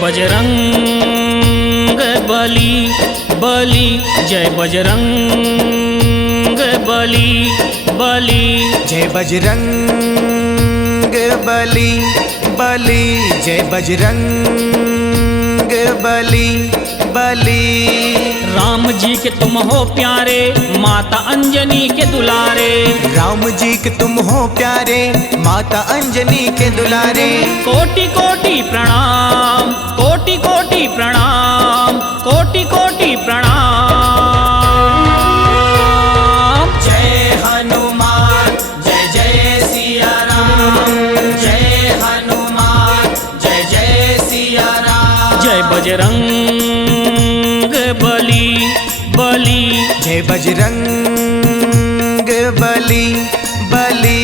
बजरंग बली बली, जय बजरंग बली बली, जय बजरंग बली बली, जय बजरंग बली बली। राम जी के तुम हो प्यारे, माता अंजनी के दुलारे। राम जी के तुम हो प्यारे, माता अंजनी के दुलारे। कोटि कोटि प्रणाम, कोटि कोटि प्रणाम, कोटि कोटि प्रणाम। जय हनुमान जय जय सिया राम, जय हनुमान जय जय सिया राम। जय बजरंग बली बली, जय बजरंग बली बली।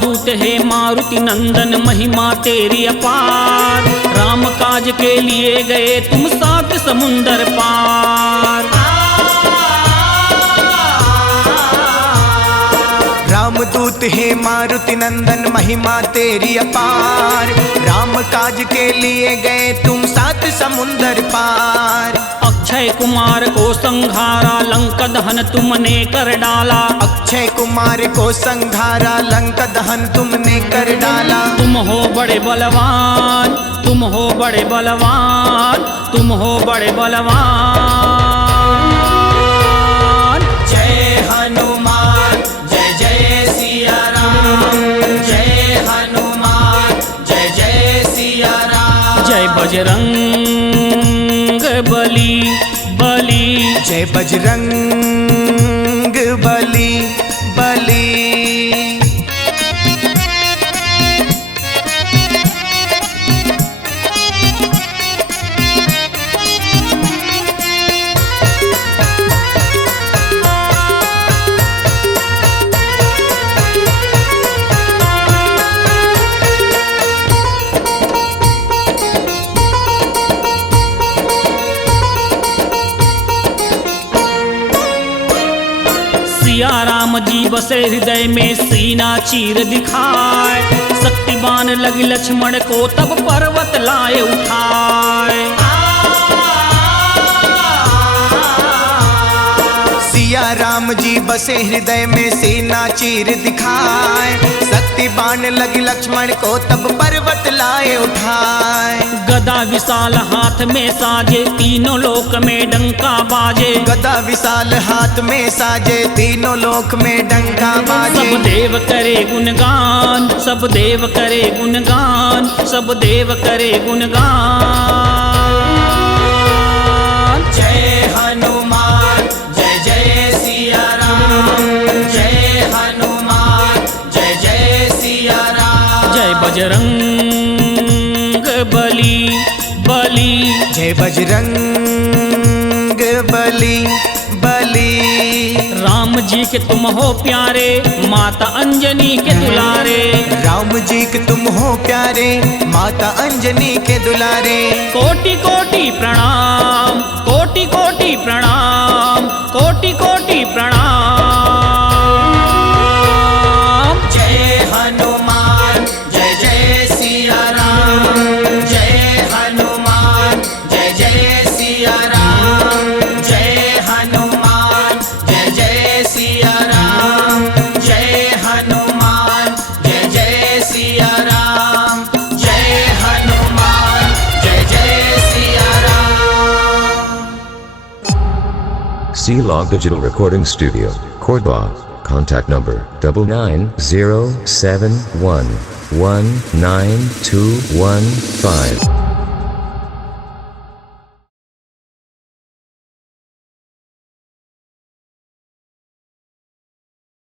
दूत है मारुति नंदन, महिमा तेरी अपार। राम काज के लिए गए तुम 7 समुंदर पार। रामदूत है मारुति नंदन, महिमा तेरी अपार। राम काज के लिए गए तुम 7 समुंदर पार। अक्षय कुमार को संघारा, लंका दहन तुमने कर डाला। अक्षय कुमार को संघारा, लंका दहन तुमने कर डाला। तुम हो बड़े बलवान, तुम हो बड़े बलवान, तुम हो बड़े बलवान। जय हनुमान जय जय सिया राम, जय हनुमान जय जय सिया राम। जय बजरंग बली बली, जय बजरंग बली बली। सिया राम जी बसे हृदय में, सीना चीर दिखाए। शक्तिवान लगी लक्ष्मण को तब पर्वत लाए उठाए। सिया राम जी बसे हृदय में, सीना चीर दिखाए। शक्तिवान लगी लक्ष्मण को तब पर्वत लाए उठाए। गदा विशाल हाथ में साजे, तीनों लोक में डंका बाजे। गदा विशाल हाथ में साजे, तीनों लोक में डंका बाजे। सब देव करे गुणगान, सब देव करे गुणगान, सब देव करे गुणगान। जय हनुमान जय जय सिया राम, जय हनुमान जय जय सिया राम। जय बजरंग बली बली, जय बजरंग बली बली। राम जी के तुम हो प्यारे, माता अंजनी के दुलारे। राम जी के तुम हो प्यारे, माता अंजनी के दुलारे। कोटि कोटि प्रणाम, कोटि कोटि प्रणाम, कोटि कोटि प्रणाम। जय हनुमान जय जय सिया राम, जय हनुमान जय जय सिया राम। जय हनुमान जय जय सिया राम, जय हनुमान जय जय सिया राम। जय हनुमान जय जय सिया Ram. C-Log Digital Recording Studio, Cordoba. Contact number 9907119215.